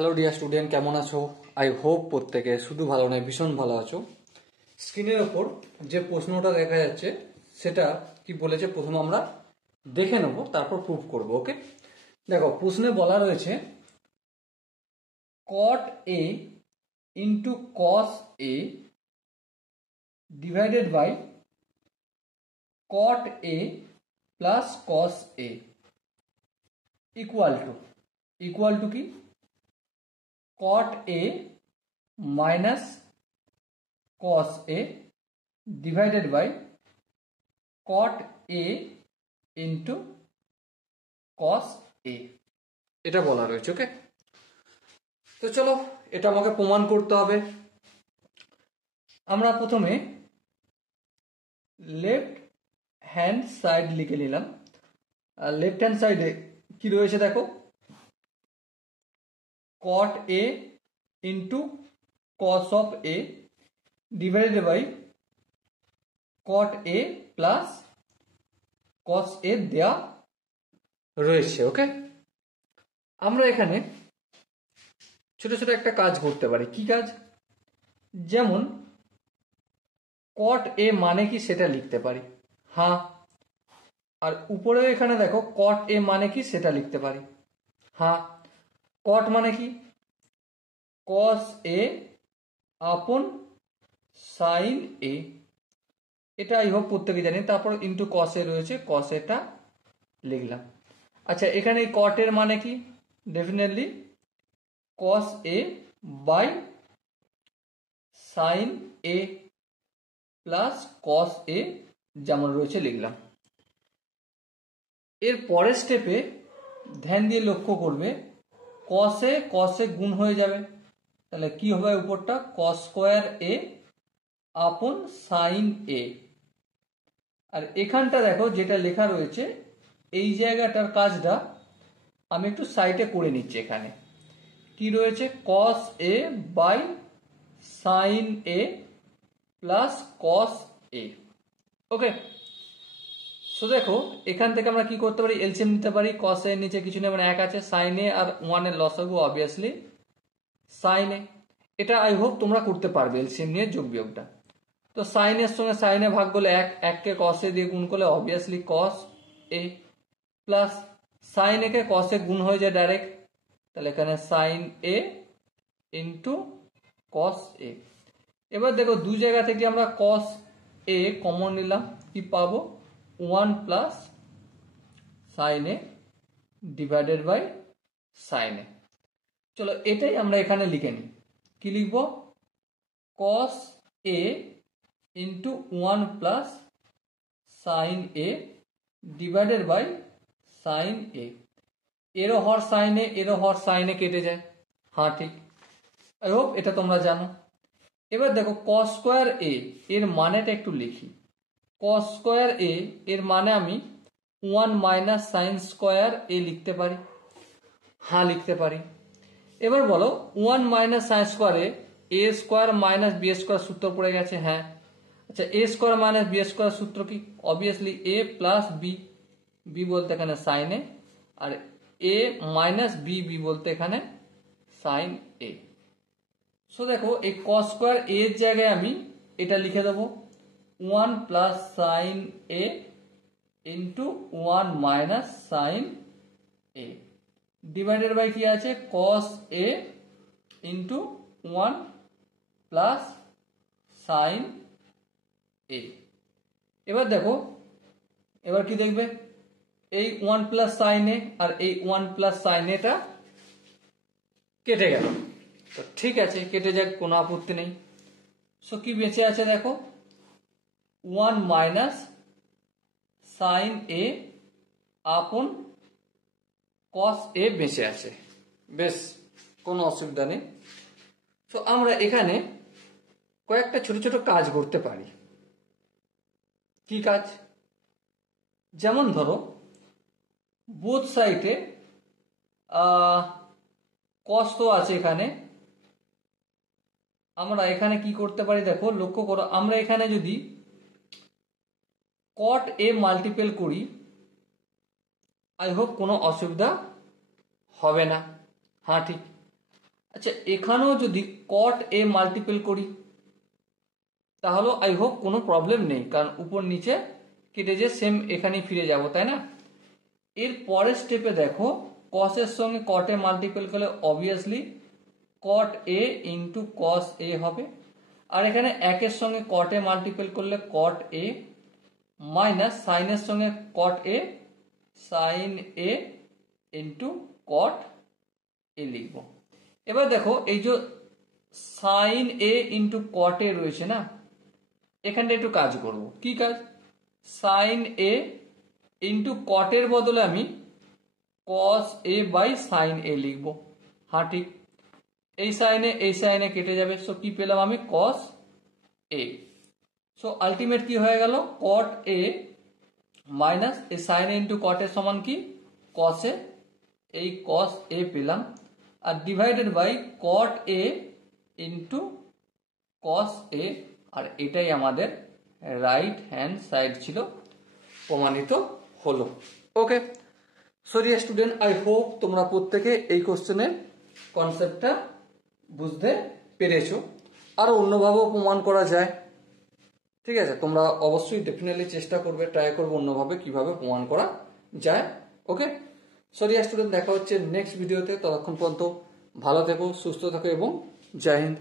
Hello dear student, কেমন আছো? I hope প্রত্যেকে শুধু ভালো নয়, ভীষণ ভালো আছো। স্ক্রিনের ওপর যে প্রশ্নটা দেখা যাচ্ছে সেটা কি বলেছে প্রথম আমরা দেখে নেব, তারপর প্রুফ করব। ওকে, দেখো প্রশ্নে বলা রয়েছে cot a into cos a divided by cot a plus cos a equal to কি cot a minus cos a divided by cot a into cos a, এটা বলা রয়েছে। ওকে, তো চলো এটা আমাকে প্রমাণ করতে হবে। আমরা প্রথমে লেফট হ্যান্ড সাইড লিখে নিলাম। আর লেফট হ্যান্ড সাইডে কি রয়েছে দেখো, cot a into cos of a divided by cot a plus cos a দেয়া রয়েছে। ওকে, আমরা এখানে ছোট ছোট একটা কাজ করতে পারি। কি কাজ? যেমন cot a মানে কি সেটা লিখতে পারি, হ্যাঁ। আর উপরে এখানে দেখো cot a মানে কি সেটা লিখতে পারি, হ্যাঁ। cot মানে কি cos a আপন sin a, এটা আই হোপ প্রত্যেকে জানি। তারপর ইন্টু cos a রয়েছে, cos a টা লিখলাম। আচ্ছা, এখানে cot এর মানে কি? Definitely cos a by sin a plus cos a যেমন রয়েছে লিখলাম। এর পরের স্টেপে ধ্যান দিয়ে লক্ষ্য করবে cos a গুণ হয়ে যাবে, তাহলে কি হবে উপরটা cos স্কোয়ার a আপন sin a। আর এখানটা দেখো যেটা লেখা রয়েছে এই জায়গাটার কাজটা আমি একটু সাইডে করে নিচ্ছি। এখানে কি রয়েছে cos a by sin a plus cos a। Okay, so দেখো এখান থেকে আমরা কি করতে পারি, এলসিএম নিতে পারি। cos a এর নিচে কিছু নেই, মানে 1 আছে, sin a আর 1 এর লসাগু অবভিয়াসলি sin a। এটা আই হোপ তোমরা করতে পারবে এলসিএম নিয়ে যোগ বিয়োগটা। তো sin এর সঙ্গে sin এ ভাগ করলে 1 কে cos a দিয়ে গুণ করলে obviously cos a plus sin a K cos a গুণ হয়ে যায় ডাইরেক্ট, তাহলে এখানে sin a into cos a। এবার দেখো দুই জায়গা থেকে আমরা cos a কমন নিলাম, কি পাবো 1 plus sin a divided by sin a। চলো এটাই আমরা এখানে লিখে নিই। কি লিখবো cos a into 1 plus sin a divided by sin a। এরও হর sin a, এরও হর sin a কেটে যায়, হ্যাঁ ঠিক। আই হোপ এটা তোমরা জানো। এবার দেখো cos স্কোয়ার a এর মানেটা একটু লিখি। cos স্কোয়ার a এর মানে আমি 1 মাইনাস সাইন স্কোয়ার a লিখতে পারি, হ্যাঁ লিখতে পারি। এবার বলো 1 মাইনাস সাইন স্কোয়ারে a square minus B square সূত্র পড়ে গেছে, হ্যাঁ। আচ্ছা, a square minus B square সূত্র কি? Obviously a plus B, B বলতে এখানে সাইন এ, আর a মাইনাস বি, বি বলতে এখানে সাইন এ। সো দেখো এই cos স্কোয়ার a এর জায়গায় আমি এটা লিখে দেবো 1 plus sine A into 1 minus sine A divided by কি আছে cos a into 1 plus sine A. এবার দেখো এবার কি দেখবে, এই 1 প্লাস সাইন এ আর এই 1 প্লাস সাইন এটা কেটে গেল। তো ঠিক আছে, কেটে যাক, কোনো আপত্তি নেই। সো কি বেঁচে আছে দেখো 1 মাইনাস সাইন এ আপন cos a বেঁচে আছে, বেশ কোনো অসুবিধা নেই। তো আমরা এখানে কয়েকটা ছোট ছোট কাজ করতে পারি। কি কাজ? যেমন ধরো বোথ সাইডে cos তো আছে এখানে, আমরা এখানে কি করতে পারি দেখো লক্ষ্য করো, আমরা এখানে যদি cot a মাল্টিপল করি আই হোপ কোনো অসুবিধা হবে না, হ্যাঁ ঠিক। আচ্ছা, এখানেও যদি কট এ মাল্টিপল করি তাহলে আই হোপ কোনো প্রবলেম নেই, কারণ উপর নিচে কেটে যে সেম এখানেই ফিরে যাব, তাই না? এর পরের স্টেপে দেখো কস এর সঙ্গে কট এ মাল্টিপল করলে obviously caught A into cos এ হবে, আর এখানে একের সঙ্গে কট এ মাল্টিপল করলে কট এ মাইনাস সাইনের সঙ্গে কট এ সাইন এ ইন্টু কট এ লিখব। এবার দেখো এই যে সাইন এ ইন্টু কট এ রয়েছে না, এখানটা একটু কাজ করব। কি কাজ? সাইন এ ইন্টু কটের বদলে আমি কস এ বাই সাইন এ লিখব। হ্যাঁ ঠিক, এই সাইনে কেটে যাবে। সো কি পেলাম আমি? কস এ। সো আলটিমেট কি হয়ে গেল? কট এ মাইনাস এই সাইন এ ইন্টু কট এর সমান কি? Cos A. এই কস এ পেলাম, আর divided by cot A into cos A, আর এটাই আমাদের রাইট হ্যান্ড সাইড ছিল, প্রমাণিত হলো। Okay, sorry student, I hope তোমরা প্রত্যেকে এই কোশ্চেনের কনসেপ্টটা বুঝতে পেরেছো। আরো অন্যভাবেও প্রমাণ করা যায়, ঠিক আছে? তোমরা অবশ্যই ডেফিনেটলি চেষ্টা করবে, ট্রাই করবে অন্যভাবে কিভাবে প্রমাণ করা যায়। ওকে, সরি স্টুডেন্ট, দেখা হচ্ছে নেক্সট ভিডিওতে। ততক্ষণ পর্যন্ত ভালো থেকো, সুস্থ থাকো এবং জয় হিন্দ।